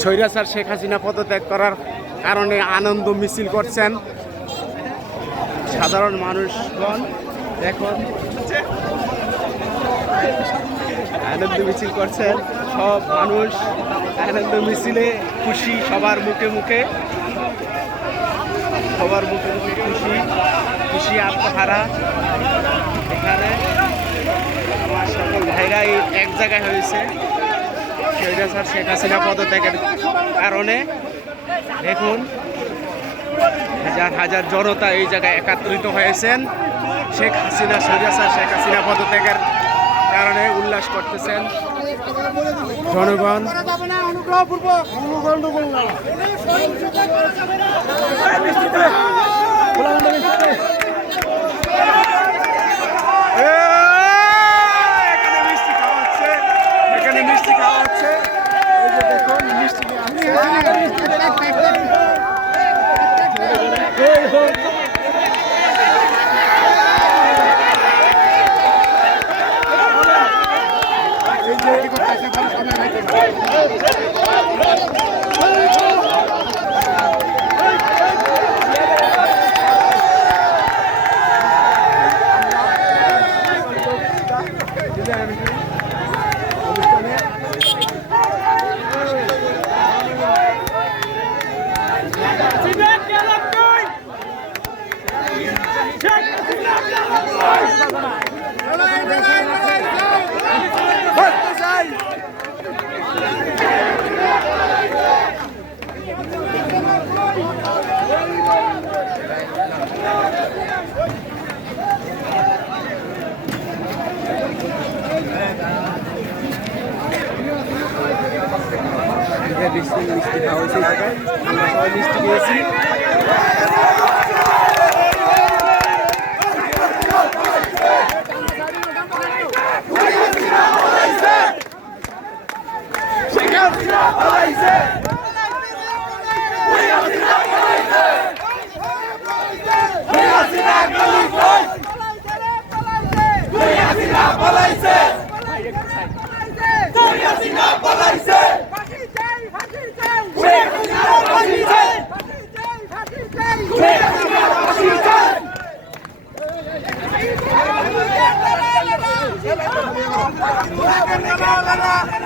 স্বৈরাচার শেখ হাসিনা পদত্যাগ করার কারণে আনন্দ মিছিল করছেন। সাধারণ মানুষগণ, দেখুন। আনন্দ মিছিল করছেন সব মানুষ। আনন্দ মিছিলে খুশি সবার মুখে মুখে। সবার মুখে মুখে খুশি। খুশি আত্মহারা। এখানে আমার সকল ভাইরাই এক জায়গায় হয়েছে। স্বৈরাচার শেখ হাসিনা পদত্যাগের কারণে দেখুন, হাজার হাজার জনতা এই জায়গায় একত্রিত হয়েছেন। শেখ হাসিনা স্বৈরাচার শেখ হাসিনা পদত্যাগের কারণে উল্লাস করতেছেন জনগণ মিষ্টি খাওয়া হচ্ছে এখানে মিষ্টি খাওয়া হচ্ছে এই যে দেখুন মিষ্টি নিয়ে আসছে। মিষ্টি মিষ্টি খাওয়া হয়েছে আমরা সবাই মিষ্টি খেয়েছি Lala, lala, lala.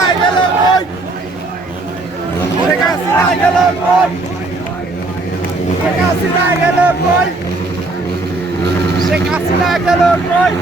সিনাই গেল কই? সিনাই গেল কই? শেখ হাসিনা গেল কই?